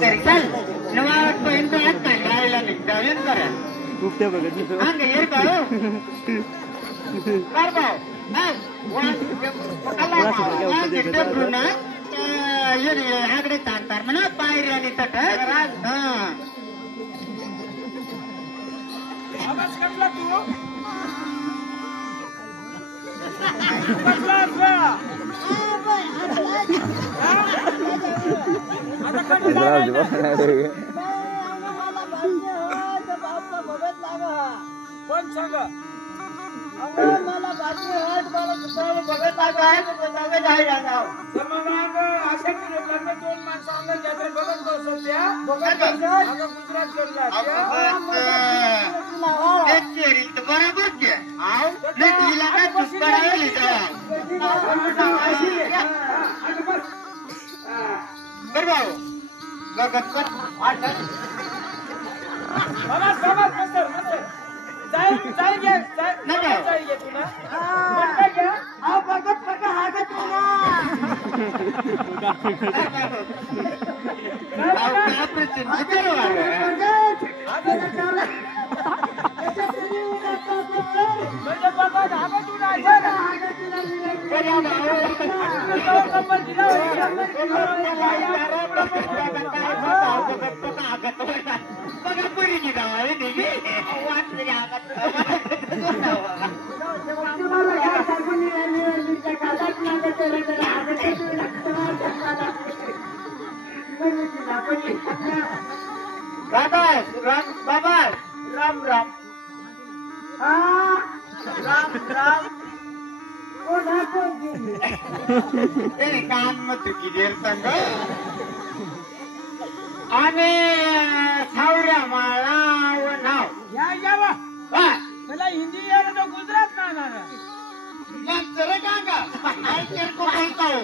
चल नवा पर्यंत आज काढायला निघावेन करा खूप बघत अंग हे करो कर भाऊ वन पकला जिथे ब्रुना ये आगडे तांतार म्हणा पायऱ्याने तट हां आवाज कटला तू कटला आता कटला कोण सांग मला बातमी हट मला कुठं बघत आहे कुठं जाय जाऊ तर मग अशा की लोकांना दोन माणसं अंगात जात्र बघत बसत त्या बघत आता गुजरात करला एक चेरी तर बरोबर के आव लेकीला काय पुष्कळायली बर भाऊ बघत कर बाबा समज मस्तर जाय घे जाय घे तू ना म्हणता घ्या आ बघत बघ हागत ना काय प्रश्न करू म्हणजे बाबा हागत तू ना नंबर दिला बघा पुरी की गावाला निघे वाट तरी आगात बाबा राम राम राम राम काम मत की देर संग आम्ही सावऱ्या माळा व नाव या मला हिंदी येणं तो गुजरात ना ना चले का तेरे को बोलता हूँ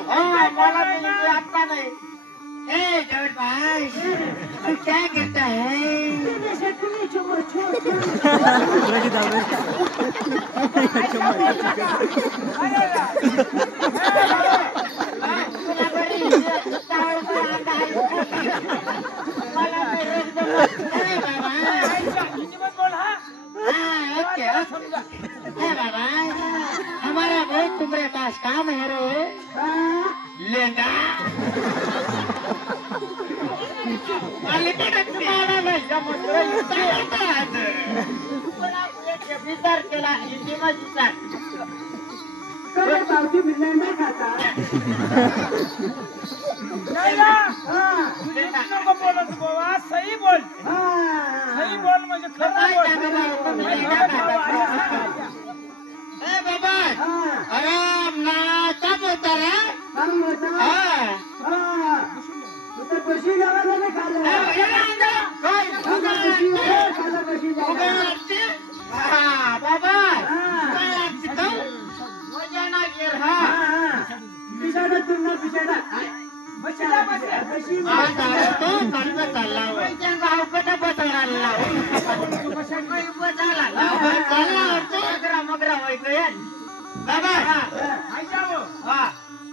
मला हिंदी आता नहीं ए जवर भाई तू क्या करता है हमारा बहुत तुम्हारे पास काम है रे लेना तुम्हाला नाही विचार केला हिंदी मध्ये पावती बिल्लांना खाता नको बोलत बाबा सही बोल म्हणजे खरं बाबा आराम ना कब होता रे कशी गावाला नाही खाल्लं बाबा पिसाडा तुमना पिसाडा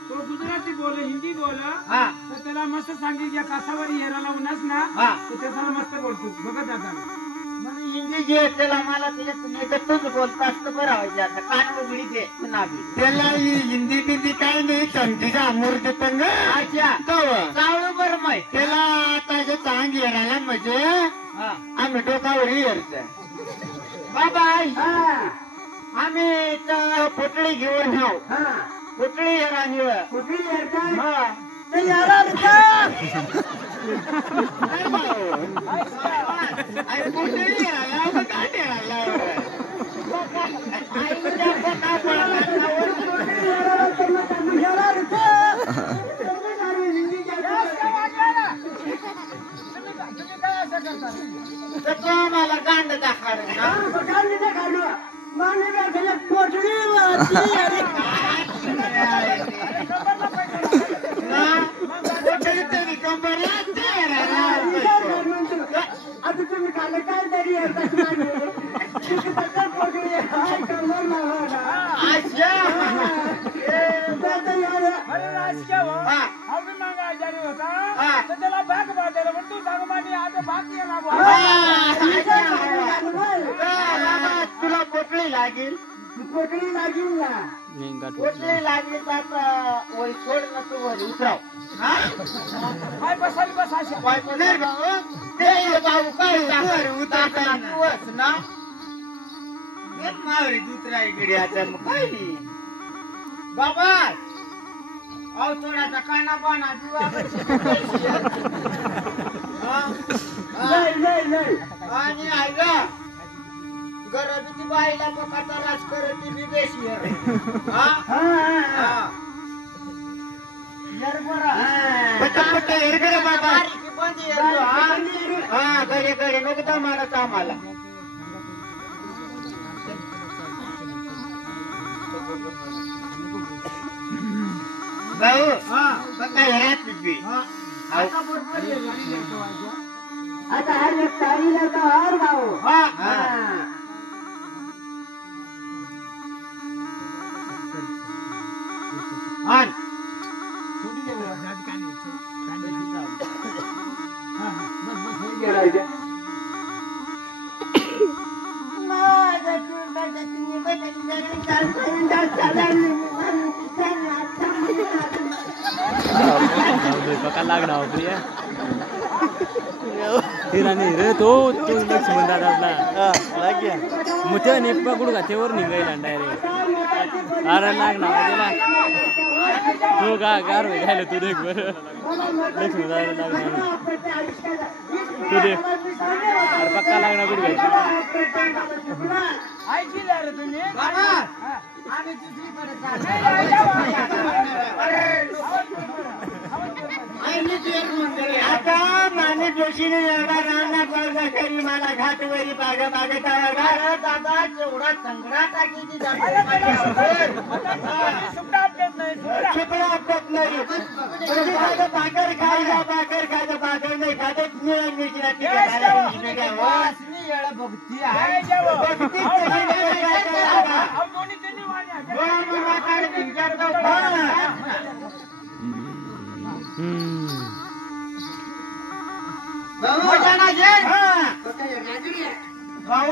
तो गुजराती बोल हिंदी बोल तर त्याला मस्त सांगितलं कासावरी हेराला उन्हाच ना तर त्याला मस्त बोलतो बघत आता हिंदी जे त्याला मला तूच बोलता असतं बरं व्हायचे आता कान उघडी दे त्याला हिंदी बिंदी काय नाही समजीचा मूर्ती पंग अच्छा चावळ बरं माहिती त्याला आता चांग येणार म्हणजे आम्ही डोकावर येत बाबा आम्ही पुतळी घेऊन येऊ पुतळी येणार कुठली येरका मला गांड दाखवा पोटली आता तुम्ही खाल्लं काय तरी त्याला बॅग बाजायला म्हणतो तुला पोटली लागेल पोटली लागेल ना पोटली लागली तर आता वय सोड ना तू वर उतराव काय बसायला बस अशा नाही भाऊ ते भाऊ काय वर उतरताना तूच ना एक मावरी उतराय इकडे आता मग काय बाबा अहो थोडासा काना बाना नाही आणि आयला गरबीची बाईला पकाचा राज करत मी बेशी हा गडे गडे नको मारत आम्हाला भाऊ आता हर एक चाळीला तर हर भाऊ लागणार प्रिया नाही रे तो लक्ष्मण दादाला मोठ्या नेपा गुड गाथेवर निघायला डायरेक्ट अरे लागणार त्याला तो गार घ्यायला तू देख बरं लक्ष्मण दादाला लागणार तू देख अरे पक्का लागणार गुड ऐकलं रे तुम्ही आम्ही दुसरीकडे आता माने जोशीने एवढा राणा कर्जा करी मला घाटवरी बागा बागा दादा जेवढा संग्रह टाकीची सुपडा आपत नाही भाकर खायला भाकर नाही खात भक्ती आहे भाऊ